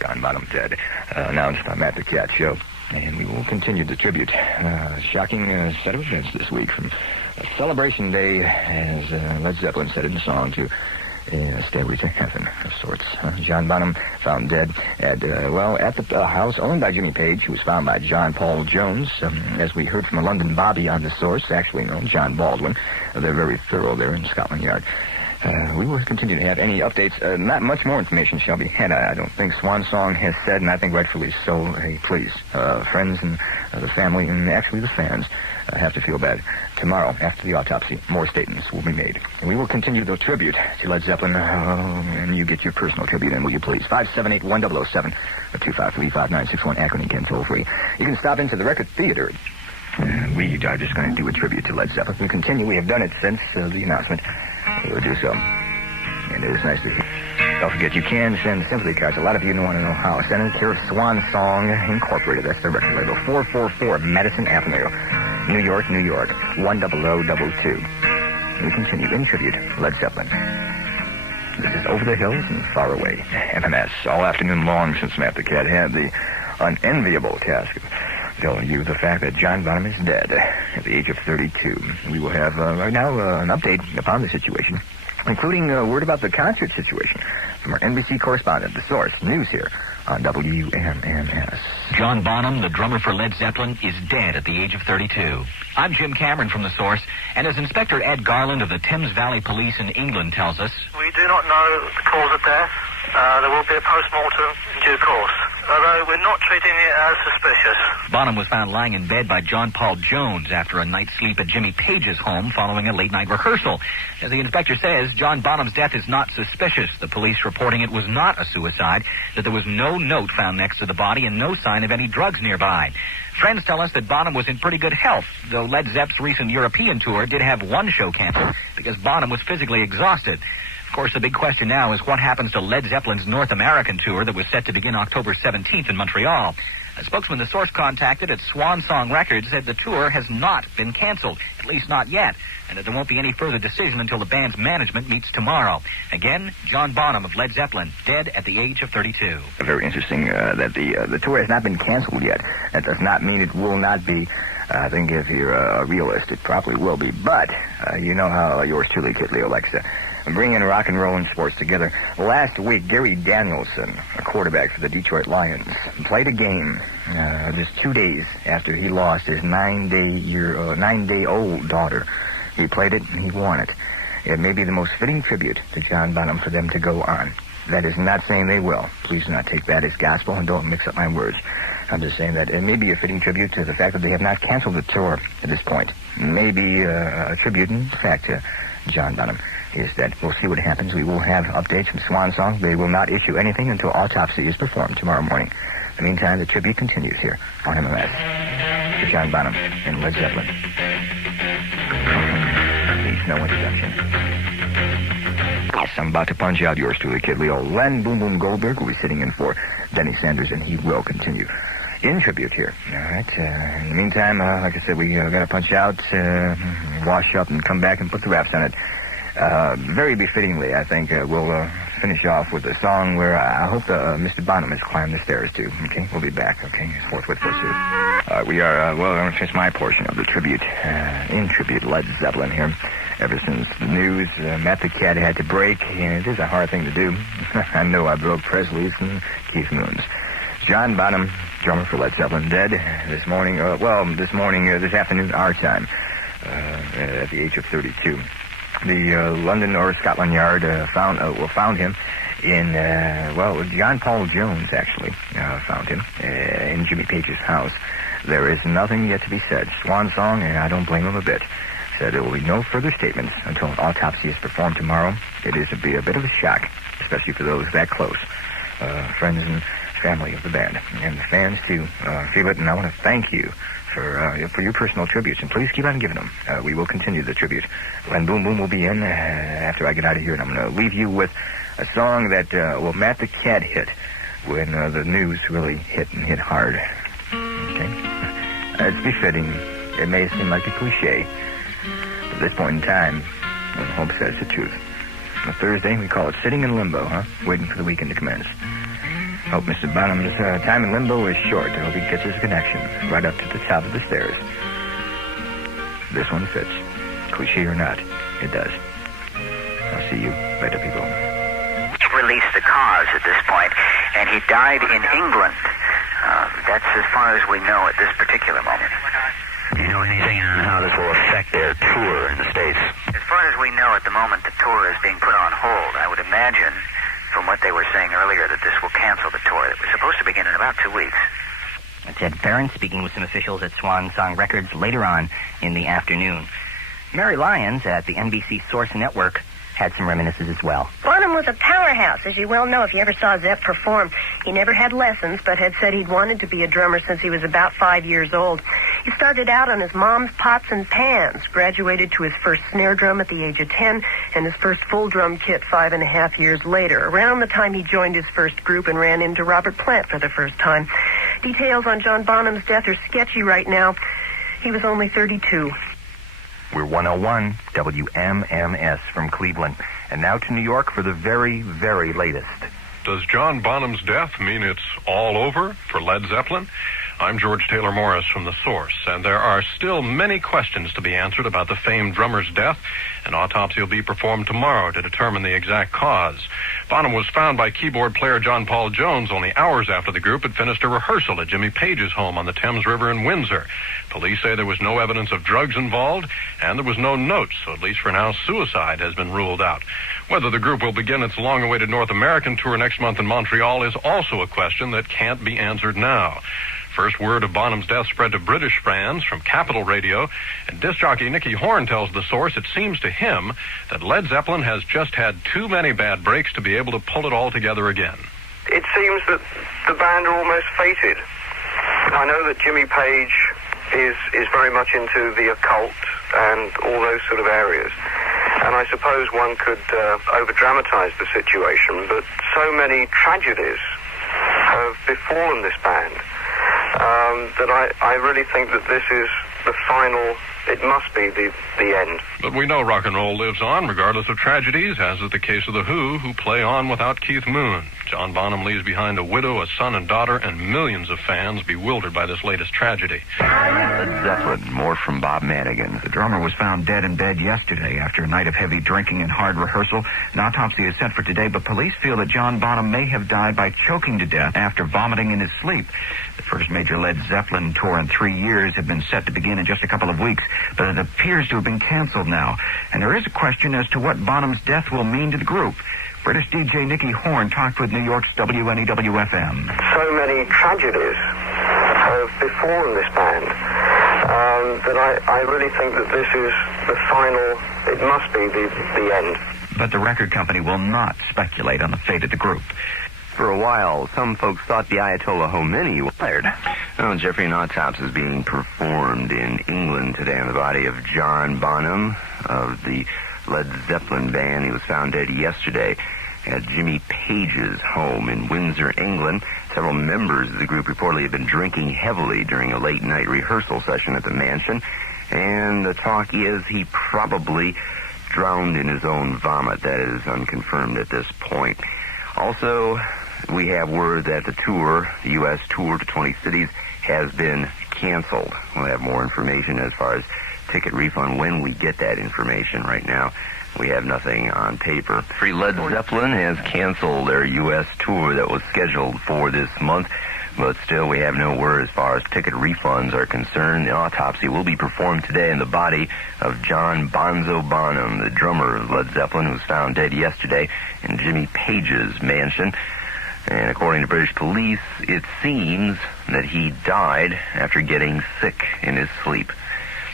John Bonham dead, announced on Matt the Cat Show. And we will continue the tribute. Shocking set of events this week from Celebration Day, as Led Zeppelin said in the song, to Stairway to Heaven of sorts. John Bonham found dead at the house owned by Jimmy Page, who was found by John Paul Jones. As we heard from a London Bobby on the source, actually known John Baldwin. They're very thorough there in Scotland Yard. We will continue to have any updates. Not much more information shall be had, I don't think. Swan Song has said, and I think rightfully so, hey, please, friends and the family, and actually the fans, have to feel bad. Tomorrow, after the autopsy, more statements will be made. And we will continue the tribute to Led Zeppelin, and you get your personal tribute in, will you please? 578-1007 or 253-5961, Akron Ken toll-free. You can stop into the Record Theater. We are just going to do a tribute to Led Zeppelin. We continue. We have done it since the announcement. We'll do so. And it is nice to hear. Don't forget, you can send sympathy cards. A lot of you want to know how. Send it to Swan Song Incorporated. That's the record label. 444 Madison Avenue, New York, 10022. We continue in tribute, Led Zeppelin. This is Over the Hills and Far Away. MMS. All afternoon long since Matt the Cat had the unenviable task of telling you the fact that John Bonham is dead at the age of 32. We will have right now an update upon the situation, including a word about the concert situation from our NBC correspondent, The Source News here on WMMS. John Bonham, the drummer for Led Zeppelin, is dead at the age of 32. I'm Jim Cameron from The Source, and as Inspector Ed Garland of the Thames Valley Police in England tells us, we do not know the cause of death. There will be a post-mortem in due course, although we're not treating it as suspicious. Bonham was found lying in bed by John Paul Jones after a night's sleep at Jimmy Page's home following a late-night rehearsal. As the inspector says, John Bonham's death is not suspicious. The police reporting it was not a suicide, that there was no note found next to the body and no sign of any drugs nearby. Friends tell us that Bonham was in pretty good health, though Led Zepp's recent European tour did have one show canceled because Bonham was physically exhausted. Of course, the big question now is what happens to Led Zeppelin's North American tour that was set to begin October 17th in Montreal. A spokesman The Source contacted at Swan Song Records said the tour has not been canceled, at least not yet, and that there won't be any further decision until the band's management meets tomorrow. Again, John Bonham of Led Zeppelin, dead at the age of 32. Very interesting that the tour has not been canceled yet. That does not mean it will not be. I think if you're a realist, it probably will be. But you know how yours truly, Kid Leo, likes to bring in rock and roll and sports together. Last week, Gary Danielson, a quarterback for the Detroit Lions, played a game just 2 days after he lost his 9-day-old daughter. He played it and he won it. It may be the most fitting tribute to John Bonham for them to go on. That is not saying they will. Please do not take that as gospel and don't mix up my words. I'm just saying that it may be a fitting tribute to the fact that they have not canceled the tour at this point. Maybe a tribute, in fact, to John Bonham. Is that we'll see what happens. We will have updates from Swan Song. They will not issue anything until Autopsy is performed tomorrow morning. In the meantime, the tribute continues here on MMS to John Bonham and Led Zeppelin. Needs no introduction. Yes, I'm about to punch out yours truly, Kid Leo. Len Boom Boom Goldberg will be sitting in for Denny Sanders, and he will continue in tribute here. All right. In the meantime, like I said, we got to punch out, wash up, and come back and put the wraps on it. Very befittingly, I think we'll finish off with a song where I hope Mr. Bonham has climbed the stairs too. Okay, we'll be back. Okay, forthwith pursuit. We are I'm going to finish my portion of the tribute, in tribute Led Zeppelin here. Ever since the news, Matt the Cat had to break, and it is a hard thing to do. I know I broke Presley's and Keith Moon's. John Bonham, drummer for Led Zeppelin, dead this morning. This afternoon, our time, at the age of 32. The London or Scotland Yard found him in, John Paul Jones actually found him in Jimmy Page's house. There is nothing yet to be said. Swan Song, and I don't blame him a bit, said there will be no further statements until an autopsy is performed tomorrow. It is to be a bit of a shock, especially for those that close, friends and family of the band, and the fans too feel it. And I want to thank you for your personal tributes, and please keep on giving them. We will continue the tribute. Len Boom Boom will be in after I get out of here, and I'm going to leave you with a song that Matt the Cat hit when the news really hit and hit hard. Okay? It's befitting. It may seem like a cliche, but at this point in time, when hope says the truth. On a Thursday, we call it sitting in limbo, waiting for the weekend to commence. Hope Mr. Bonham's time in limbo is short. I hope he gets his connection right up to the top of the stairs. This one fits. Cliche or not, it does. I'll see you later, people. Released the cause at this point, and he died in England. That's as far as we know at this particular moment. Do you know anything on how this will affect their tour in the States? As far as we know at the moment, the tour is being put on hold. I would imagine, from what they were saying earlier, that this will cancel the tour that was supposed to begin in about 2 weeks. That's Ed Farron speaking with some officials at Swan Song Records later on in the afternoon. Mary Lyons at the NBC Source Network had some reminiscences as well. Bonham was a powerhouse, as you well know if you ever saw Zepp perform. He never had lessons, but had said he'd wanted to be a drummer since he was about 5 years old. He started out on his mom's pots and pans, graduated to his first snare drum at the age of 10, and his first full drum kit 5.5 years later, around the time he joined his first group and ran into Robert Plant for the first time. Details on John Bonham's death are sketchy right now. He was only 32. We're 101 WMMS from Cleveland. And now to New York for the very, very latest. Does John Bonham's death mean it's all over for Led Zeppelin? I'm George Taylor Morris from The Source, and there are still many questions to be answered about the famed drummer's death. An autopsy will be performed tomorrow to determine the exact cause. Bonham was found by keyboard player John Paul Jones only hours after the group had finished a rehearsal at Jimmy Page's home on the Thames River in Windsor. Police say there was no evidence of drugs involved, and there was no notes, so at least for now, suicide has been ruled out. Whether the group will begin its long-awaited North American tour next month in Montreal is also a question that can't be answered now. First word of Bonham's death spread to British fans from Capital Radio, and disc jockey Nicky Horn tells The Source it seems to him that Led Zeppelin has just had too many bad breaks to be able to pull it all together again. It seems that the band are almost fated. I know that Jimmy Page is very much into the occult and all those sort of areas. And I suppose one could over-dramatize the situation, but so many tragedies have befallen this band that I really think that this is the final, it must be the end. But we know rock and roll lives on regardless of tragedies, as is the case of The Who play on without Keith Moon. John Bonham leaves behind a widow, a son and daughter, and millions of fans bewildered by this latest tragedy. Led Zeppelin, more from Bob Madigan. The drummer was found dead in bed yesterday after a night of heavy drinking and hard rehearsal. An autopsy is set for today, but police feel that John Bonham may have died by choking to death after vomiting in his sleep. The first major Led Zeppelin tour in 3 years had been set to begin in just a couple of weeks, but it appears to have been canceled now. And there is a question as to what Bonham's death will mean to the group. British DJ Nicky Horn talked with New York's WNEW-FM. So many tragedies have befallen this band that I really think that this is the final, it must be the end. But the record company will not speculate on the fate of the group. For a while, some folks thought the Ayatollah Khomeini was fired. Oh, Jeffrey, an autopsy is being performed in England today on the body of John Bonham of the Led Zeppelin band. He was found dead yesterday at Jimmy Page's home in Windsor, England. Several members of the group reportedly had been drinking heavily during a late-night rehearsal session at the mansion, and the talk is he probably drowned in his own vomit. That is unconfirmed at this point. Also, we have word that the tour, the U.S. tour to 20 cities, has been canceled. We'll have more information as far as ticket refund when we get that information. Right now, we have nothing on paper. Free Led Zeppelin has canceled their U.S. tour that was scheduled for this month, but still we have no word as far as ticket refunds are concerned. The autopsy will be performed today in the body of John Bonzo Bonham, the drummer of Led Zeppelin, who was found dead yesterday in Jimmy Page's mansion. And according to British police, it seems that he died after getting sick in his sleep.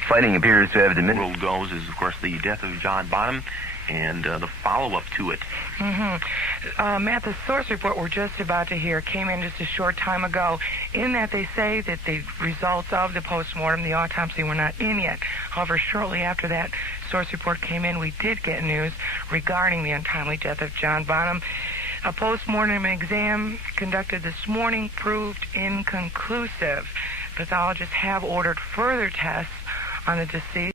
Fighting appears to have diminished. The world goes is, of course, the death of John Bonham and the follow-up to it. Matt, the source report we're just about to hear came in just a short time ago, in that they say that the results of the postmortem, the autopsy, were not in yet. However, shortly after that source report came in, we did get news regarding the untimely death of John Bonham. A postmortem exam conducted this morning proved inconclusive. Pathologists have ordered further tests on the deceased.